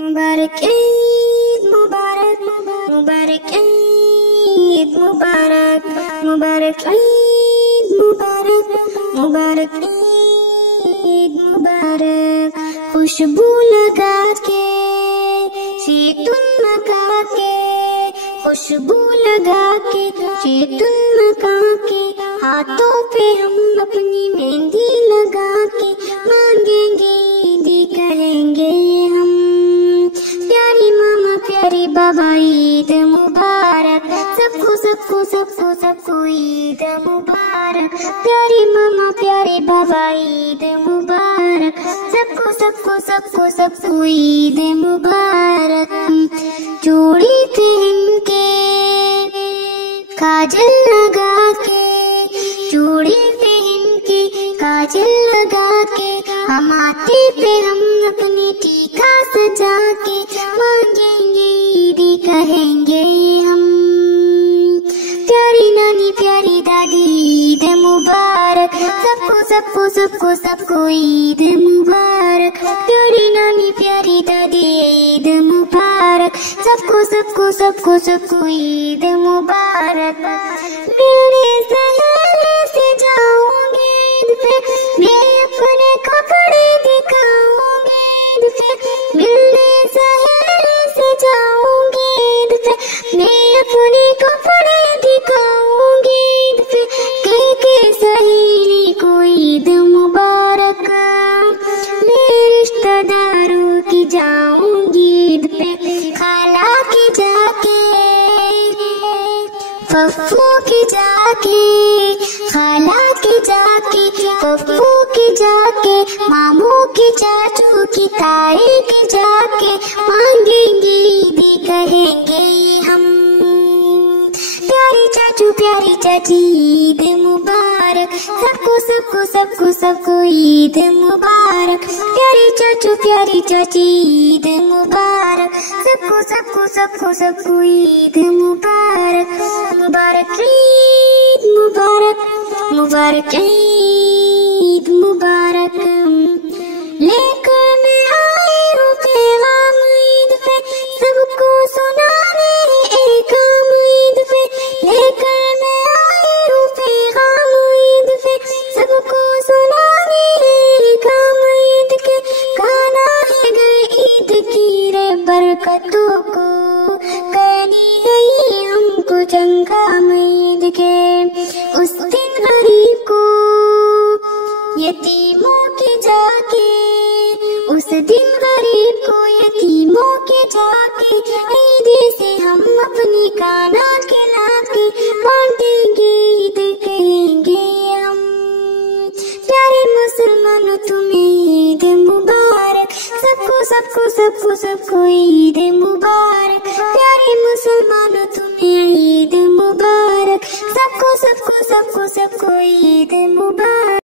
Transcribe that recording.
मुबारक ईद मुबारक मुबारक ईद मुबारक मुबारक ईद मुबारक मुबारक ईद मुबारक। खुशबू लगा के शैतून लगा के, खुशबू लगा के शैतून लगा के, हाथों पे हम अपनी मेहंदी लगा के मांगेंगे ईदी कहेंगे हम। प्यारी मामा प्यारे बाबा ईद मुबारक, सबको सबको सबको सबको ईद मुबारक। प्यारी मामा प्यारे बाबा ईद मुबारक, सबको सबको सबको सबको ईद मुबारक। चूड़ी पहन के काजल लगा के, चूड़ी पहन के काजल लगा के, हम माथे पे हम अपनी टीका सजा के मांगेंगे ईदी कहेंगे हम। प्यारी नानी प्यारी दादी ईद मुबारक, सबको सबको सबको सबको ईद मुबारक। प्यारी नानी प्यारी दादी ईद मुबारक, सबको सबको सबको सबको ईद मुबारक। मिलने सहेली से जाऊंगी ईद पे, मैं अपने कपड़े दिखाऊंगी ईद पे। मिलने सहेली से जाऊंगी ईद पे, मैं अपने कपड़े दिखाऊंगी ईद पे। कह के सहेली को ईद मुबारक, मैं रिश्तेदारों की जाऊंगी ईद पे। खाला की जाके फफ्फू की जाके, खाला की जाके फफ्फू की जाके, मामू की चाचू की ताई की जाके मांगेंगे ईदी कहेंगे हम। प्यारी चाचू प्यारी चाची ईद मुबारक, सबको सबको सबको सबको ईद मुबारक। प्यारी चाचू प्यारी चाची ईद मुबारक, सबको सबको सबको सबको ईद मुबारक। मुबारक ईद मुबारक मुबारक ईद मुबारक। लेकर मैं आई हूँ पैगाम ईद पे, सबको सुनाने एक काम ईद पे। लेकर मैं आई हूँ पैगाम ईद पे, सबको सुनाने एक काम ईद के। गाना है गए ईद की रे बरकतों को, करनी है हमको चंगा ईद के। उस दिन गरीब को यतीमों के जाके, उस दिन गरीब को यतीमों के जाके, ईद से हम अपनी काना खिला के बांटेंगे ईद कहेंगे हम। प्यारे मुसलमानों तुम्हें ईद मुबारक, सबको सबको सबको सबको ईद मुबारक। प्यारे मुसलमानों तुम्हें ईद मुबारक, सबको सबको सबको सबको ईद मुबारक।